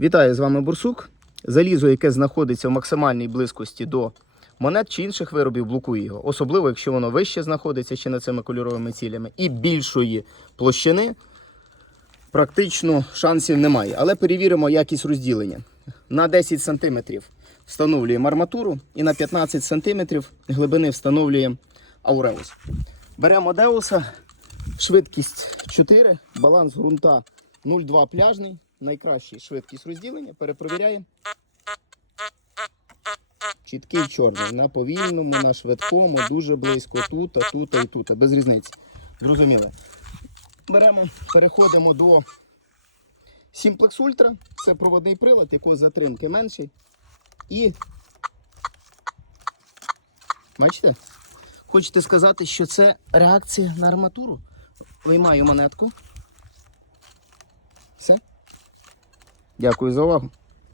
Вітаю з вами Бурсук. Залізо, яке знаходиться в максимальній близькості до монет чи інших виробів, блокує його. Особливо, якщо воно вище знаходиться ще над цими кольоровими цілями і більшої площини, практично шансів немає. Але перевіримо якість розділення. На 10 см встановлюємо арматуру і на 15 см глибини встановлюємо ауреус. Беремо деуса, швидкість 4, баланс ґрунта 0,2 пляжний, найкраща швидкість розділення. Перепровіряємо. Чіткий чорний. На повільному, на швидкому, дуже близько тут, а тут, і тут. Без різниці. Зрозуміло. Беремо, переходимо до Simplex Ultra. Це проводний прилад, якого затримки менший. І. Бачите? Хочете сказати, що це реакція на арматуру? Виймаю монетку. Дякую за увагу.